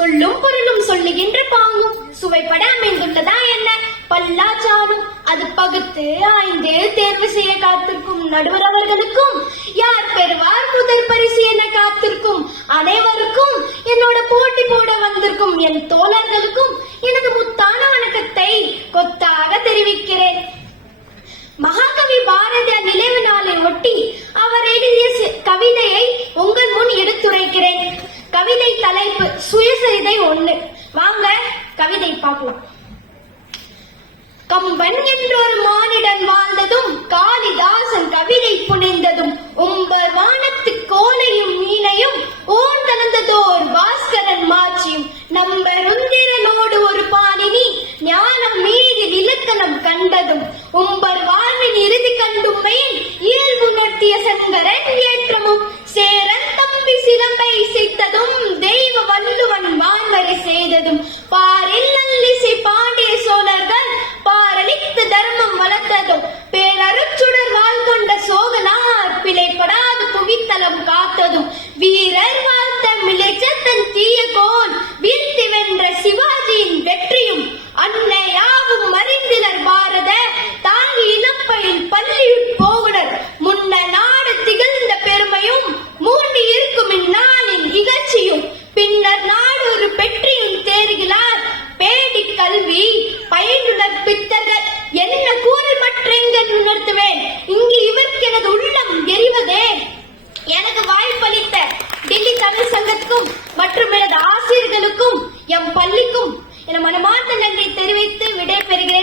சொல்லும் பொருளும் சொல்லுகின்ற பாங்கும் சுவைப்பட அமைந்துள்ளதா என்ன பல்லாச்சாரும் அது பகுத்து ஆய்ந்து தேர்வு செய்ய காத்திருக்கும் நடுவர் அவர்களுக்கும் யார் பெறுவார் முதல் பரிசு என காத்திருக்கும் அனைவருக்கும் என்னோட போட்டி போட வந்திருக்கும் என் தோழர்களுக்கும் எனது முத்தான வணக்கத்தை கொத்தாக தெரிவிக்கிறேன். மகாகவி பாரதியார் நினைவு நாளை ஒட்டி அவர் எழுதிய கவிதையை உங்கள் முன் எடுத்துரைக்கிறேன். கவிதை தலைப்பு சுயசரிதை 1. வாங்க கவிதை பார்க்கலாம். கம்பன் என்றொரு மானிடன் வாழ்ந்ததும் காளிதாசன் கவிதை புனைந்ததும் உம்பர் வானத்து கோலையும் மீனையும் ஓர்ந்தனந்ததோர் பாஸ்கரன் மாட்சியும் நம்பர் உந்திரனோடு ஒரு பாணினி ஞானம் மீதி இலக்கணம் கண்டதும் உம்பர் வாழ்வின் இறுதி கண்டுமையின் இயல்புணர்த்திய சங்கரன் ஏற்றமும் சேரன் தம்பி சிலம்பை செய்ததும் தெய்வ வள்ளுவன் வான்வரை செய்ததும் பாரில் நல்லிசை பாண்டிய சோழர்கள் பாரளித்து தர்மம் வளர்த்ததும் பேரருச்சுடர் வாழ் கொண்ட சோகனார் பிழைப்படாது புவித்தலம் காத்ததும் வீரர் வாழ்த்த மிளைச்சத்தன் தீய கோல் வீழ்த்தி வென்ற சிவாஜியின் வெற்றியும் அன்னையாவும் மறிந்தினர் பாரத தாங்கி இளப்பையில் பள்ளியுட் போகுனர் முன்ன நாடு திகழ்ந்த பெருமையும் மூடி இருக்கும் இந்நாளின் இகழ்ச்சியும் பின்னர் நாடு ஒரு பெற்றியும் தேறுகிறார் பேடி கல்வி பயிலுனர் பித்தர்கள் என்ன கூறல் மற்றெங்க உணர்த்துவேன் இங்கு இவருக்கு எனது உள்ளம் எரிவதே. எனக்கு வாய்ப்பளித்த டெல்லி தமிழ் சங்கத்துக்கும் மற்றும் எனது ஆசிரியர்களுக்கும் எம் பள்ளிக்கும் என மனமார்ந்த நன்றி தெரிவித்து விடைபெறுகிறேன்.